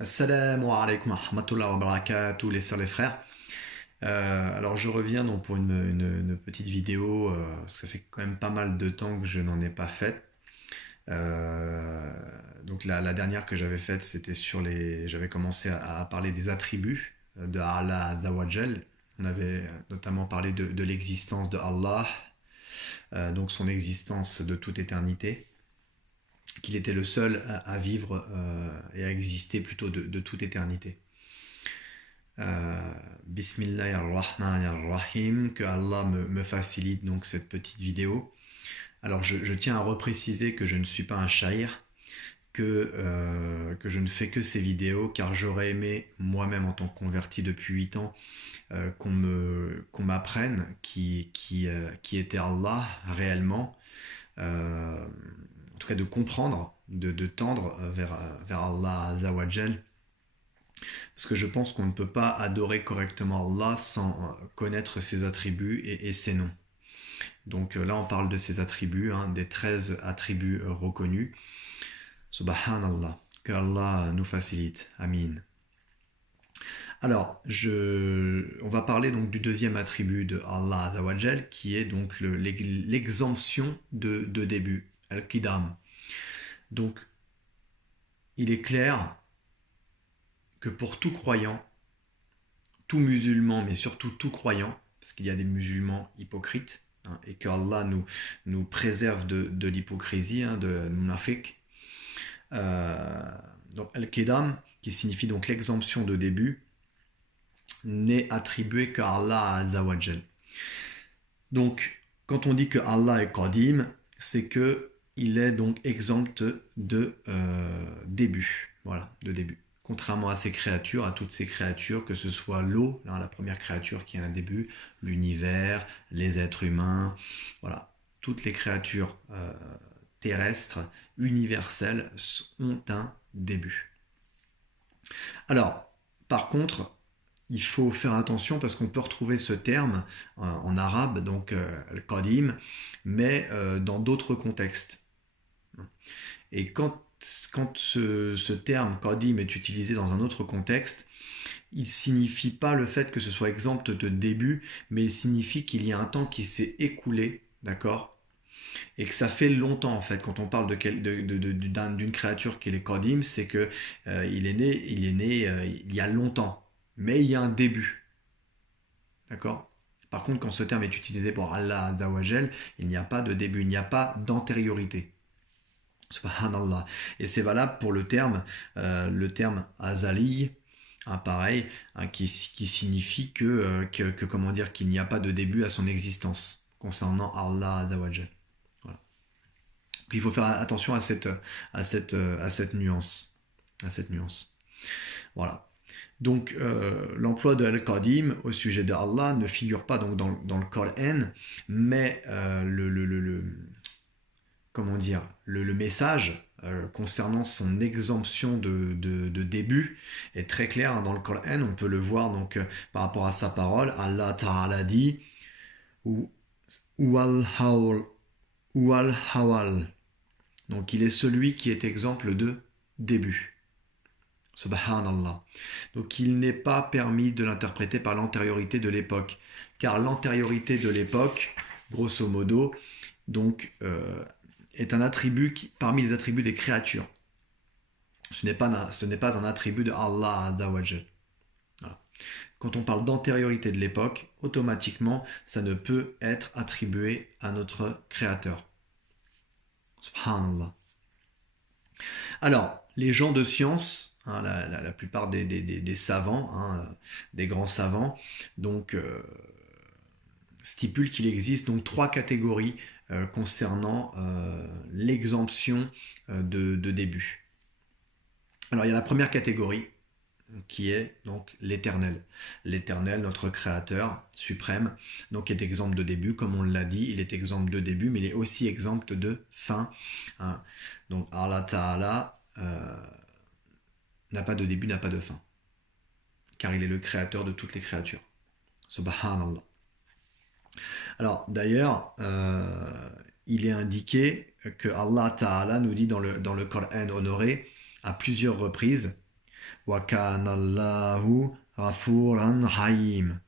Assalamu alaikum wa rahmatullahi wa barakatuh, les sœurs, les frères. Alors je reviens donc pour une petite vidéo, ça fait quand même pas mal de temps que je n'en ai pas faite. Donc la dernière que j'avais faite, c'était sur les... J'avais commencé à parler des attributs de Allah Azawajal. On avait notamment parlé de l'existence de Allah, donc son existence de toute éternité, qu'il était le seul à vivre et à exister plutôt de toute éternité. Bismillahirrahmanirrahim, que Allah me facilite donc cette petite vidéo. Alors je tiens à repréciser que je ne suis pas un shaïr, que je ne fais que ces vidéos, car j'aurais aimé moi-même en tant que converti depuis 8 ans qu'on m'apprenne qui était Allah réellement, en tout cas de comprendre, de tendre vers Allah Azawajal. Parce que je pense qu'on ne peut pas adorer correctement Allah sans connaître ses attributs et ses noms. Donc là, on parle de ses attributs, des 13 attributs reconnus. Subhanallah, que Allah nous facilite. Amin. Alors, on va parler donc du deuxième attribut de Allah Azawajal, qui est donc l'exemption de début, Al-Qidam. Donc, il est clair que pour tout croyant, tout musulman, mais surtout tout croyant, parce qu'il y a des musulmans hypocrites, et que Allah nous préserve de l'hypocrisie, de munafiq. Donc Al-Qidam, qui signifie donc l'exemption de début, n'est attribué qu'à Allah Azawajal. Donc, quand on dit que Allah est Qadim, c'est que il est donc exempt de début. Voilà, de début. Contrairement à ces créatures, à toutes ces créatures, que ce soit l'eau, la première créature qui a un début, l'univers, les êtres humains, voilà, toutes les créatures terrestres, universelles, ont un début. Alors, par contre, il faut faire attention parce qu'on peut retrouver ce terme en arabe, donc al-qadim, mais dans d'autres contextes. Et quand ce terme qadim est utilisé dans un autre contexte, il signifie pas le fait que ce soit exempt de début, mais il signifie qu'il y a un temps qui s'est écoulé, d'accord, et que ça fait longtemps en fait. Quand on parle d'une créature qui est qadim, c'est que il est né il y a longtemps, mais il y a un début, d'accord. Par contre, quand ce terme est utilisé pour Allah Azawajal, il n'y a pas de début, il n'y a pas d'antériorité. Subhanallah. Et c'est valable pour le terme azali, pareil, qui signifie que comment dire, qu'il n'y a pas de début à son existence concernant Allah Azawajal. Voilà. Donc, il faut faire attention à cette nuance. Voilà. Donc l'emploi de Al-Qadim au sujet de Allah ne figure pas donc dans le Coran, mais le message concernant son exemption de début est très clair dans le Coran. On peut le voir donc par rapport à sa parole. Allah Ta'ala dit ou al-hawal. Donc il est celui qui est exemple de début. Subhanallah. Donc il n'est pas permis de l'interpréter par l'antériorité de l'époque, car l'antériorité de l'époque, grosso modo, donc est un attribut parmi les attributs des créatures. Ce n'est pas un attribut de Allah Azawajal. Voilà. Quand on parle d'antériorité de l'époque, automatiquement, ça ne peut être attribué à notre créateur. Subhanallah. Alors, les gens de science, la plupart des savants, des grands savants, donc stipulent qu'il existe donc 3 catégories concernant l'exemption de début. Alors il y a la première catégorie qui est donc l'éternel. L'éternel, notre créateur suprême, donc est exempt de début, comme on l'a dit, il est exempt de début, mais il est aussi exempt de fin. Donc Allah Ta'ala n'a pas de début, n'a pas de fin, car il est le créateur de toutes les créatures. Subhanallah. Alors d'ailleurs, il est indiqué que Allah Ta'ala nous dit dans le Coran honoré à plusieurs reprises Wa kana Allahu ghafuran rahim.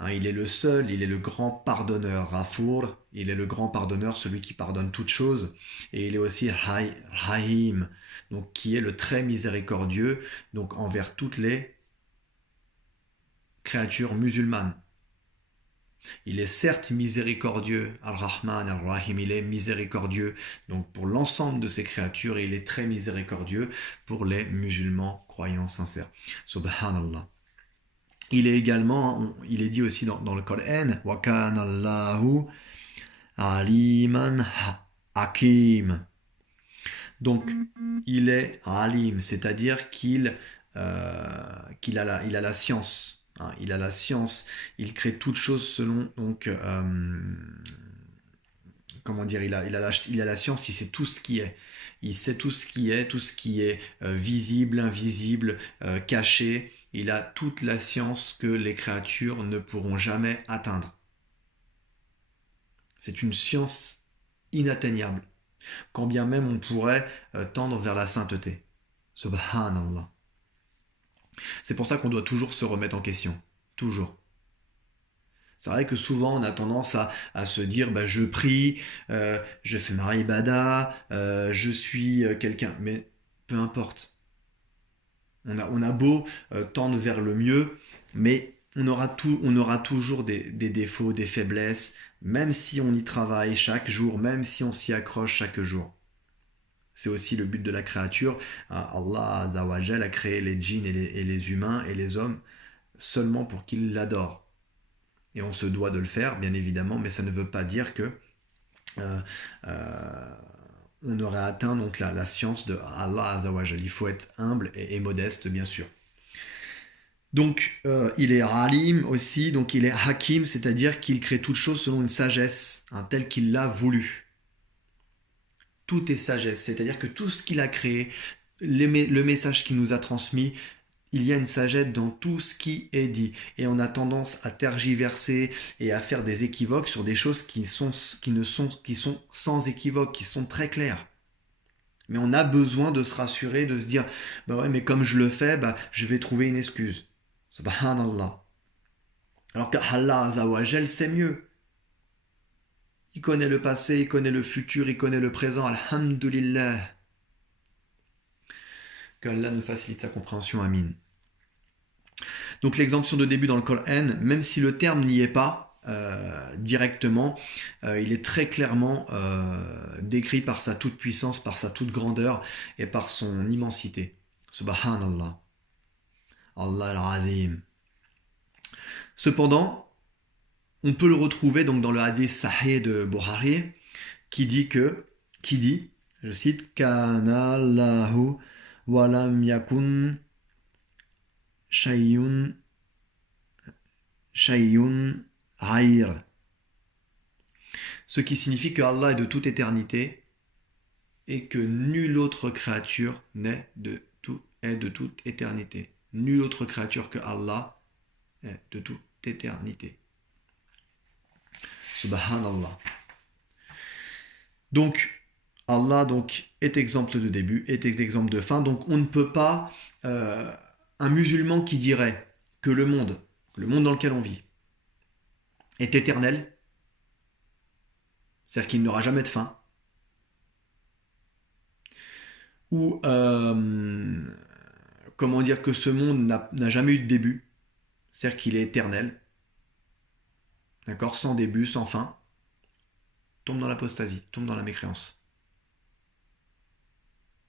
Hein, il est le seul, il est le grand pardonneur. Ghafour, il est le grand pardonneur, celui qui pardonne toutes choses. Et il est aussi Rahim, donc qui est le très miséricordieux, donc envers toutes les créatures musulmanes. Il est certes miséricordieux, Al-Rahman, Al-Rahim, il est miséricordieux donc pour l'ensemble de ces créatures et il est très miséricordieux pour les musulmans croyants sincères. Subhanallah. Il est également, il est dit aussi dans le Coran, wa kana Allahu aliman hakim. Donc, il est alim, c'est-à-dire qu'il a la science. Hein, il a la science, il crée toutes choses selon, donc, comment dire, il a la science, il sait tout ce qui est. Il sait tout ce qui est visible, invisible, caché. Il a toute la science que les créatures ne pourront jamais atteindre. C'est une science inatteignable, quand bien même on pourrait tendre vers la sainteté. Subhanallah. C'est pour ça qu'on doit toujours se remettre en question. Toujours. C'est vrai que souvent on a tendance à se dire bah, je prie, je fais ma ibada, je suis quelqu'un. Mais peu importe. On a beau tendre vers le mieux, mais on aura toujours des défauts, des faiblesses, même si on y travaille chaque jour, même si on s'y accroche chaque jour. C'est aussi le but de la créature. Allah Azza wa Jal a créé les djinns et les humains et les hommes seulement pour qu'ils l'adorent. Et on se doit de le faire, bien évidemment, mais ça ne veut pas dire que euh, euh, on aurait atteint donc la science de Allah Azza wa Jal. Il faut être humble et modeste, bien sûr. Donc, il est alim aussi, donc il est hakim, c'est-à-dire qu'il crée toute chose selon une sagesse, hein, telle qu'il l'a voulu. Tout est sagesse, c'est-à-dire que tout ce qu'il a créé, le message qu'il nous a transmis, il y a une sagesse dans tout ce qui est dit. Et on a tendance à tergiverser et à faire des équivoques sur des choses qui sont sans équivoque, qui sont très claires. Mais on a besoin de se rassurer, de se dire, bah ouais, mais comme je le fais, bah, je vais trouver une excuse. Subhanallah. Alors que Allah Azawajal sait mieux. Il connaît le passé, il connaît le futur, il connaît le présent. Alhamdulillah. Qu'Allah nous facilite sa compréhension. Amin. Donc l'exemption de début dans le Coran, même si le terme n'y est pas directement, il est très clairement décrit par sa toute puissance, par sa toute grandeur et par son immensité. Subhanallah. Allah al-Azim. Cependant, on peut le retrouver donc dans le hadith Sahih de Bukhari qui dit, je cite, Kana Allahu wa lam yakun shay'un ghayr. Ce qui signifie que Allah est de toute éternité et que nulle autre créature est de toute éternité. Nulle autre créature que Allah est de toute éternité. Subhanallah. Donc, Allah donc, est exemple de début, est exemple de fin. Donc, on ne peut pas... un musulman qui dirait que le monde dans lequel on vit, est éternel, c'est-à-dire qu'il n'aura jamais de fin, ou comment dire que ce monde n'a jamais eu de début, c'est-à-dire qu'il est éternel, d'accord, sans début, sans fin, tombe dans l'apostasie, tombe dans la mécréance.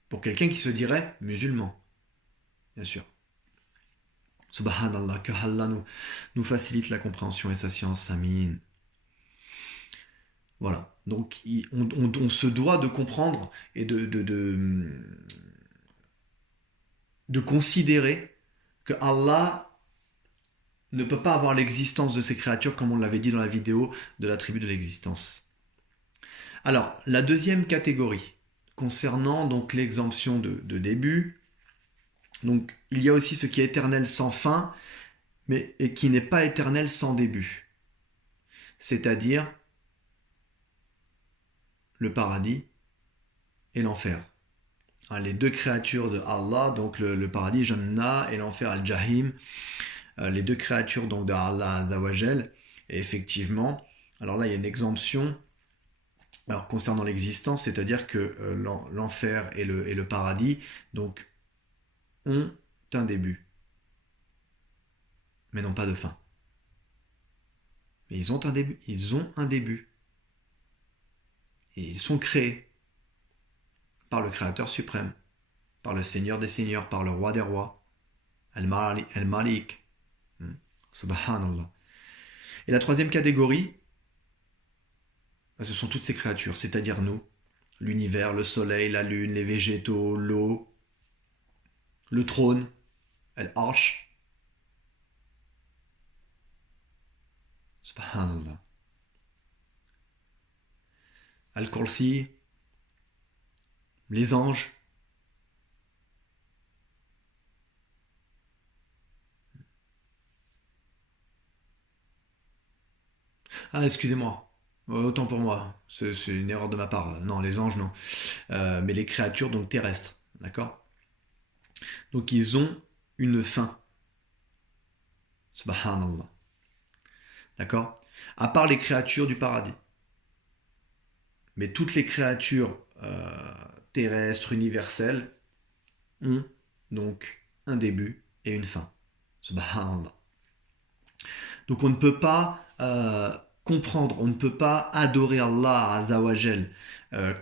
Pour quelqu'un qui se dirait musulman, bien sûr. Subhanallah, que Allah nous facilite la compréhension et sa science, amin. Voilà, donc on se doit de comprendre et de considérer que Allah ne peut pas avoir l'existence de ces créatures comme on l'avait dit dans la vidéo de la tribu de l'existence. Alors, la deuxième catégorie, concernant donc l'exemption de début, donc il y a aussi ce qui est éternel sans fin, mais et qui n'est pas éternel sans début. C'est-à-dire le paradis et l'enfer. les deux créatures de Allah, donc le paradis Jannah et l'enfer Al-Jahim, les deux créatures donc de Allah Azawajal. Et effectivement, alors là il y a une exemption alors, concernant l'existence, c'est-à-dire que l'enfer et le paradis donc ont un début, mais n'ont pas de fin. Mais ils ont un début, ils ont un début. Et ils sont créés par le Créateur suprême, par le Seigneur des Seigneurs, par le Roi des Rois, Al-Malik. Subhanallah. Et la troisième catégorie, ce sont toutes ces créatures, c'est-à-dire nous, l'univers, le soleil, la lune, les végétaux, l'eau, le trône, Al-Arsh. Subhanallah. Al-Kursi, les anges. Ah, excusez-moi. Autant pour moi. C'est une erreur de ma part. Non, les anges, non. Mais les créatures donc terrestres. D'accord. Donc ils ont une fin. Subhanallah. D'accord. À part les créatures du paradis. Mais toutes les créatures terrestres, universelles, ont donc un début et une fin. Subhanallah. Donc on ne peut pas comprendre, on ne peut pas adorer Allah Azawajal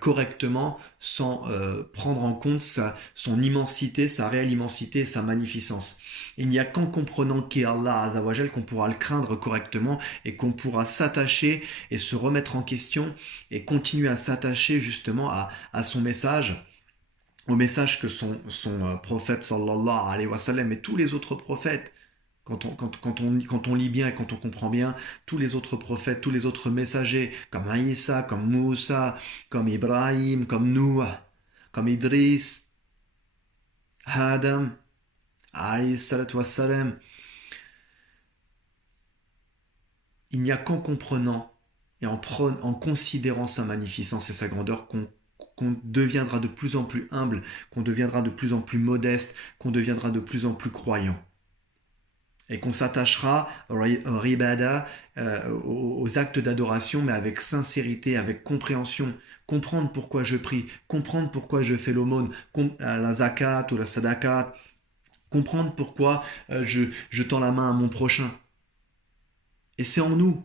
correctement sans prendre en compte son immensité, sa réelle immensité et sa magnificence. Il n'y a qu'en comprenant qui est Allah Azawajal qu'on pourra le craindre correctement et qu'on pourra s'attacher et se remettre en question et continuer à s'attacher justement à son message, au message que son prophète sallallahu alayhi wa sallam et tous les autres prophètes quand on lit bien et quand on comprend bien, tous les autres prophètes, tous les autres messagers, comme Aïssa, comme Moussa, comme Ibrahim, comme Noah, comme Idris, Adam, alayhi salatu wassalam, il n'y a qu'en comprenant et en considérant sa magnificence et sa grandeur qu'on deviendra de plus en plus humble, qu'on deviendra de plus en plus modeste, qu'on deviendra de plus en plus croyant. Et qu'on s'attachera au ribada, aux actes d'adoration, mais avec sincérité, avec compréhension. Comprendre pourquoi je prie, comprendre pourquoi je fais l'aumône, la zakat ou la sadakat, comprendre pourquoi je tends la main à mon prochain. Et c'est en nous.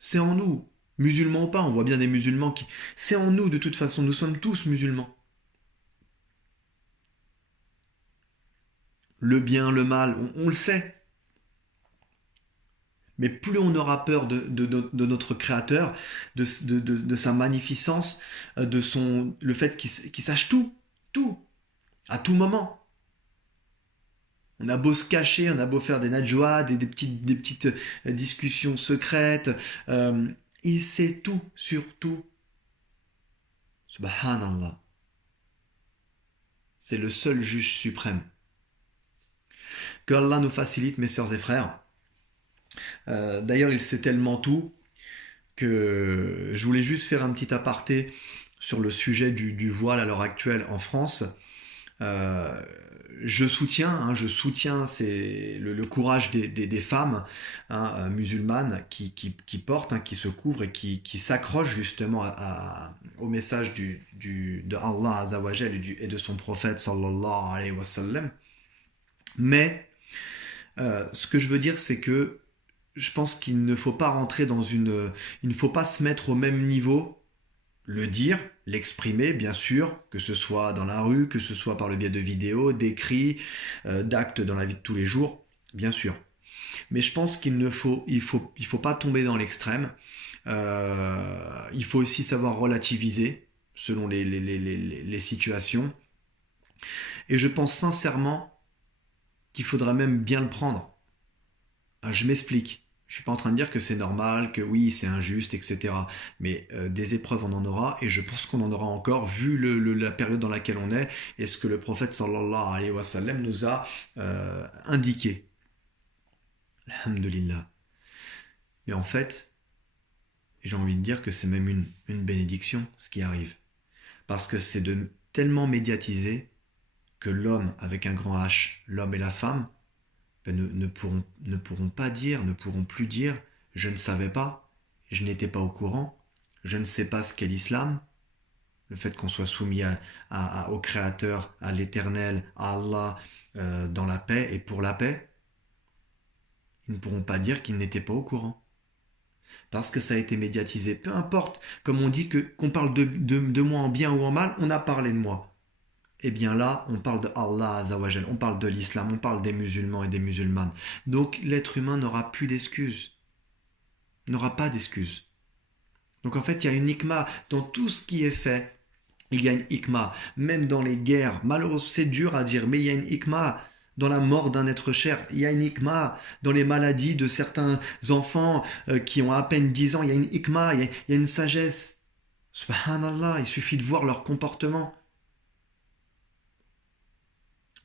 C'est en nous. Musulmans ou pas, on voit bien des musulmans qui... C'est en nous de toute façon, nous sommes tous musulmans. Le bien, le mal, on le sait. Mais plus on aura peur de notre Créateur, de sa magnificence, le fait qu'il sache tout, à tout moment. On a beau se cacher, on a beau faire des najwa, des petites discussions secrètes, il sait tout sur tout. Subhanallah. C'est le seul juge suprême. Que Allah nous facilite, mes sœurs et frères. D'ailleurs, il sait tellement tout que je voulais juste faire un petit aparté sur le sujet du voile à l'heure actuelle en France. Je soutiens c'est le courage des femmes musulmanes qui portent, qui se couvrent et qui s'accrochent justement au message de Allah Azawajal et de son prophète sallallahu alayhi wa sallam. Mais ce que je veux dire, c'est que je pense qu'il ne faut pas rentrer il ne faut pas se mettre au même niveau, le dire, l'exprimer, bien sûr, que ce soit dans la rue, que ce soit par le biais de vidéos, d'écrits, d'actes dans la vie de tous les jours, bien sûr. Mais je pense il faut pas tomber dans l'extrême. Il faut aussi savoir relativiser selon les situations. Et je pense sincèrement qu'il faudra même bien le prendre. Je m'explique. Je suis pas en train de dire que c'est normal, que oui, c'est injuste, etc. Mais des épreuves, on en aura, et je pense qu'on en aura encore, vu la période dans laquelle on est, et ce que le prophète sallallahu alayhi wa sallam nous a indiqué. Alhamdulillah. Mais en fait, j'ai envie de dire que c'est même une bénédiction, ce qui arrive. Parce que c'est tellement médiatisé que l'homme avec un grand H, l'homme et la femme, ne pourront pas dire, ne pourront plus dire je ne savais pas, je n'étais pas au courant, je ne sais pas ce qu'est l'islam, le fait qu'on soit soumis au Créateur, à l'Éternel, à Allah, dans la paix et pour la paix. Ils ne pourront pas dire qu'ils n'étaient pas au courant. Parce que ça a été médiatisé. Peu importe, comme on dit qu'on parle de moi en bien ou en mal, on a parlé de moi. Eh bien là, on parle de Allah Azawajal, on parle de l'islam, on parle des musulmans et des musulmanes. Donc l'être humain n'aura plus d'excuses. N'aura pas d'excuses. Donc en fait, il y a une hikmah dans tout ce qui est fait. Il y a une hikmah, même dans les guerres. Malheureusement, c'est dur à dire, mais il y a une hikmah dans la mort d'un être cher. Il y a une hikmah dans les maladies de certains enfants qui ont à peine 10 ans. Il y a une hikmah, il y a une sagesse. Subhanallah, il suffit de voir leur comportement.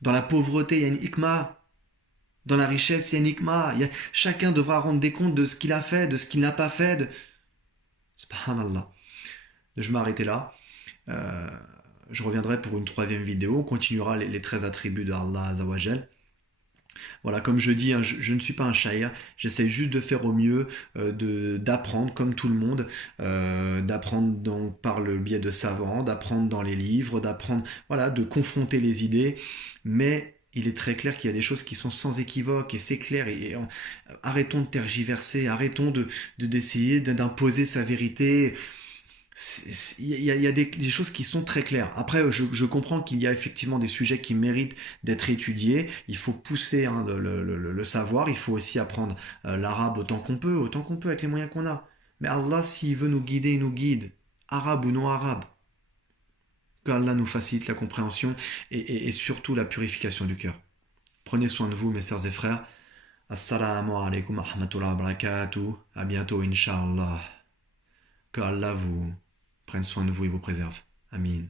Dans la pauvreté, il y a une hikmah. Dans la richesse, il y a une hikmah. Chacun devra rendre des comptes de ce qu'il a fait, de ce qu'il n'a pas fait. Subhanallah. Je vais m'arrêter là. Euh, je reviendrai pour une troisième vidéo. On continuera les 13 attributs de Allah Azawajal. Voilà, comme je dis, hein, je ne suis pas un shaïr. J'essaie juste de faire au mieux, d'apprendre comme tout le monde, d'apprendre par le biais de savants, d'apprendre dans les livres, d'apprendre, voilà, de confronter les idées. Mais il est très clair qu'il y a des choses qui sont sans équivoque et c'est clair. Arrêtons de tergiverser, arrêtons d'essayer d'imposer sa vérité. Il y a des choses qui sont très claires. Après, je comprends qu'il y a effectivement des sujets qui méritent d'être étudiés. Il faut pousser hein, le savoir. Il faut aussi apprendre l'arabe autant qu'on peut avec les moyens qu'on a. Mais Allah, s'il veut nous guider, il nous guide, arabe ou non arabe. Qu'Allah nous facilite la compréhension et surtout la purification du cœur. Prenez soin de vous, mes sœurs et frères. Assalamu alaikum wa rahmatullahi wa barakatuh. À bientôt, Inch'Allah. Que Allah vous prenne soin de vous et vous préserve. Amin.